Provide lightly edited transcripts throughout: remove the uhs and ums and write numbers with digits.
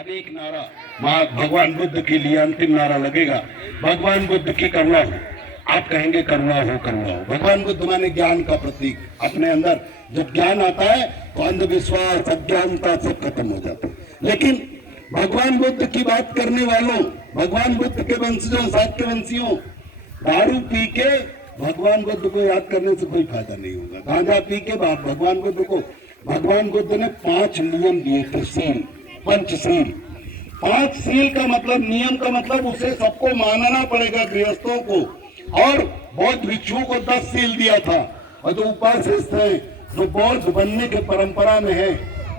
अभी एक नारा भगवान बुद्ध के लिए अंतिम नारा लगेगा, भगवान बुद्ध की करुणा हो। आप कहेंगे करुणा हो करुणा हो। भगवान बुद्ध माने ज्ञान का प्रतीक। अपने अंदर जब ज्ञान आता है तो अंधविश्वास अज्ञानता सब खत्म हो जाता है। लेकिन भगवान बुद्ध की बात करने वालों, भगवान बुद्ध के वंशजों, शाक्यवंशियों, दारू पी के भगवान बुद्ध को याद करने से कोई फायदा नहीं होगा। गांजा पी के बाद भगवान बुद्ध को, भगवान बुद्ध ने 5 नियम दिए थे, सील, पंचशील। 5 सील का मतलब, नियम का मतलब उसे सबको मानना पड़ेगा, गृहस्थों को। और बौद्ध भिक्षुओं को 10 सील दिया था, और जो उपासित थे, जो बौद्ध बनने के परंपरा में है,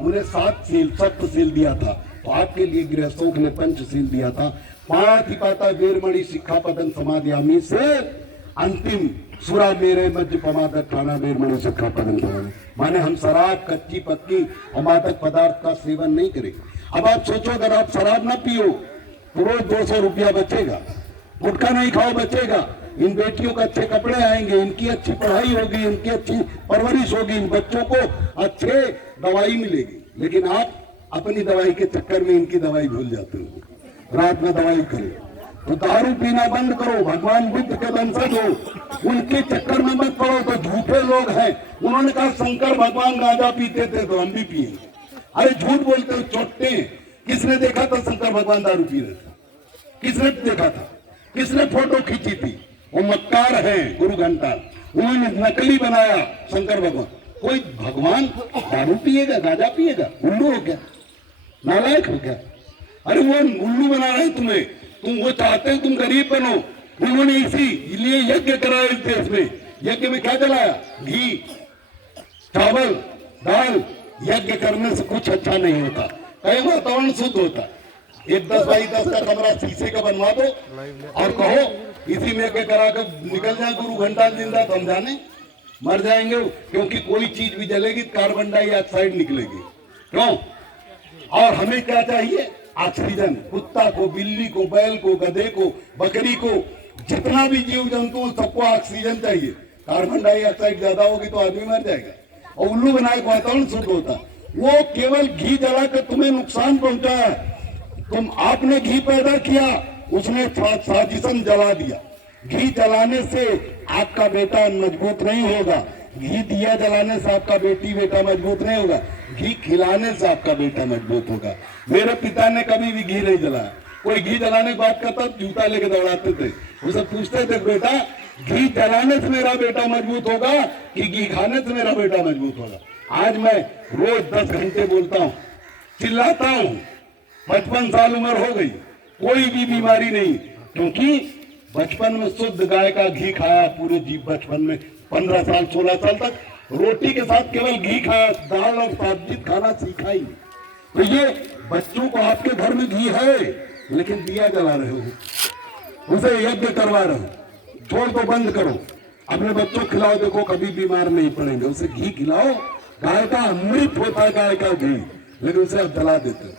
उन्हें 7 सील, सप्तशील दिया था। तो आपके लिए गृहस्थों ने पंचशील दिया था। पातिपाता वीरमणि सिक्खापदं समादयामि से अंतिम सुरा मेरे मध्य पमादक ठाना वीरमणि सिक्खापदं समादयामि, माने हम शराब, कच्ची पक्की और मादक पदार्थ का सेवन नहीं करेंगे। अब आप सोचो, अगर आप शराब ना पियो तो रोज 200 रुपया बचेगा, गुटखा नहीं खाओ बचेगा, इन बेटियों को अच्छे कपड़े आएंगे, इनकी अच्छी पढ़ाई होगी, इनकी अच्छी परवरिश होगी, इन बच्चों को अच्छे दवाई मिलेगी। लेकिन आप अपनी दवाई के चक्कर में इनकी दवाई भूल जाते हो, रात में दवाई करें। तो दारू पीना बंद करो, भगवान बुद्ध के वंशज हो, उनके चक्कर में मत पड़ो। तो झूठे लोग हैं, उन्होंने कहा शंकर भगवान गांजा पीते थे तो हम भी पिएंगे। अरे झूठ बोलते हो, चोटते हैं। किसने देखा था शंकर भगवान दारू पी रहे थे? किसने देखा था? किसने फोटो खींची थी? वो मक्कार है गुरु घंटा, उन्होंने नकली बनाया शंकर भगवान। कोई भगवान दारू पिएगा, गांजा पिएगा? उल्लू हो गया, नालायक हो गया। अरे वो उल्लू बना रहे तुम्हें, तुम वो चाहते हो तुम गरीब बनो। उन्होंने इसीलिए यज्ञ कराया इस देश में। यज्ञ में क्या जलाया? घी, चावल, दाल। यज्ञ करने से कुछ अच्छा नहीं होता, कहीं वातावरण शुद्ध होता। एक 10 बाई 10 का कमरा शीशे का बनवा दो और कहो इसी में यज्ञ करा कर निकल जाए गुरु घंटा जिंदा, तो हम जाने मर जाएंगे। क्योंकि कोई चीज भी जलेगी कार्बन डाइऑक्साइड निकलेगी। क्यों? और हमें क्या चाहिए? ऑक्सीजन। कुत्ता को, बिल्ली को, बैल को, गधे को, बकरी को, जितना भी जीव जंतु सबको ऑक्सीजन चाहिए। कार्बन डाइऑक्साइड ज्यादा होगी तो आदमी मर जाएगा। और उल्लू बनाए वातावरण शुद्ध होता। वो केवल घी जलाकर तुम्हें नुकसान पहुंचाया। तुम, आपने घी पैदा किया, उसने साजिशन जला दिया। घी जलाने से आपका बेटा मजबूत नहीं होगा, घी दिया जलाने से आपका बेटा मजबूत नहीं होगा, घी खिलाने से आपका बेटा मजबूत होगा। मेरे पिता ने कभी भी घी नहीं जलाया। कोई घी जलाने की बात करता जूता लेके दौड़ाते थे। उसे पूछते थे, बेटा घी जलाने से मेरा बेटा मजबूत होगा कि घी खाने से मेरा बेटा मजबूत होगा? आज मैं रोज 10 घंटे बोलता हूँ, चिल्लाता हूँ। 55 साल उम्र हो गई, कोई भी बीमारी नहीं, क्योंकि बचपन में शुद्ध गाय का घी खाया। पूरे जीव बचपन में 15 साल 16 साल तक रोटी के साथ केवल घी खाया, दाल और सब्जी खाना सीखा ही। तो ये बच्चों को, आपके घर में घी है लेकिन दिया जला रहे हो, उसे यज्ञ करवा रहे हो। छोड़ दो, बंद करो, अपने बच्चों को खिलाओ, देखो कभी बीमार नहीं पड़ेंगे। उसे घी खिलाओ, गाय का अमृत होता है गाय का घी, लेकिन उसे आप जला देते हो।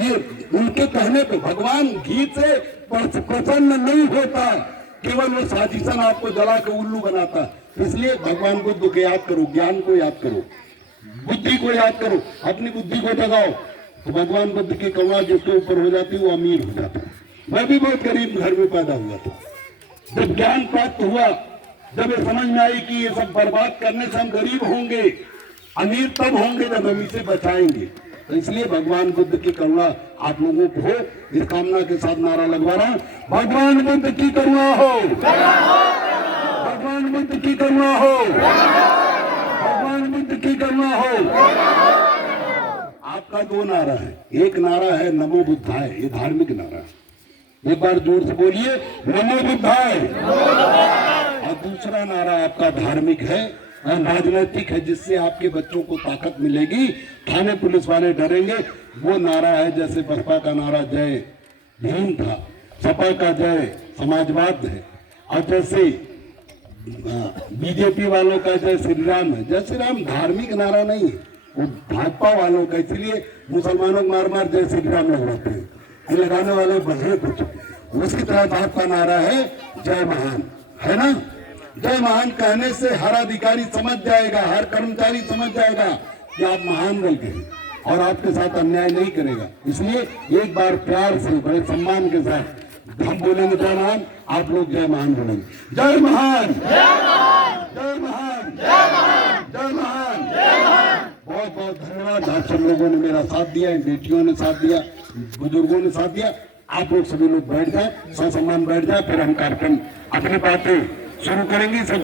ये उनके कहने पे भगवान घी से प्रसन्न नहीं होता, केवल वो साजिशन आपको जला के उल्लू बनाता। इसलिए भगवान बुद्ध को याद करो, ज्ञान को याद करो, बुद्धि को याद करो, अपनी बुद्धि को जगाओ। तो भगवान बुद्ध की करुणा जिसके ऊपर हो जाती है वो अमीर हो जाता है। मैं भी बहुत गरीब घर में पैदा हुआ था। जब ज्ञान प्राप्त हुआ, जब ये समझ में आई कि ये सब बर्बाद करने से हम गरीब होंगे, अमीर तब होंगे जब हम इसे बचाएंगे। तो इसलिए भगवान बुद्ध की करुणा आप लोगों को हो, इस कामना के साथ नारा लगवा रहा हूं, भगवान बुद्ध की करुणा हो, भगवान बुद्ध की करुणा हो, भगवान बुद्ध की करुणा हो। आपका 2 नारा है। एक नारा है नमो बुद्धाय, ये धार्मिक नारा है, एक बार जोर से बोलिए नमो बुद्धाय। और दूसरा नारा आपका धार्मिक है, राजनैतिक है, जिससे आपके बच्चों को ताकत मिलेगी, थाने पुलिस वाले डरेंगे। वो नारा है जैसे बसपा का नारा जय भीम था, सपा का जय समाजवाद है, और जैसे बीजेपी वालों का जय श्री राम है। जय श्री राम धार्मिक नारा नहीं है, वो भाजपा वालों का। इसलिए मुसलमानों को मार मार जय श्री राम लगवाते हैं, ये लगाने वाले बजे कुछ। उसकी तरह आपका नारा है जय महान, है ना? जय महान कहने से हर अधिकारी समझ जाएगा, हर कर्मचारी समझ जाएगा कि आप महान बोल के हैं। और आपके साथ अन्याय नहीं करेगा। इसलिए एक बार प्यार से बड़े सम्मान के साथ हम बोलेंगे जय महान, आप लोग जय महान बोलेंगे। जय महान, जय महान, जय महान, जय महान, जय महान, जय महान। बहुत बहुत धन्यवाद। आप सब लोगों ने मेरा साथ दिया, बेटियों ने साथ दिया, बुजुर्गों ने साथ दिया। आप लोग सभी लोग बैठ जाए, ससम्मान बैठ जाए, फिर हम कार्यक्रम अपनी बातें शुरू करेंगे। सब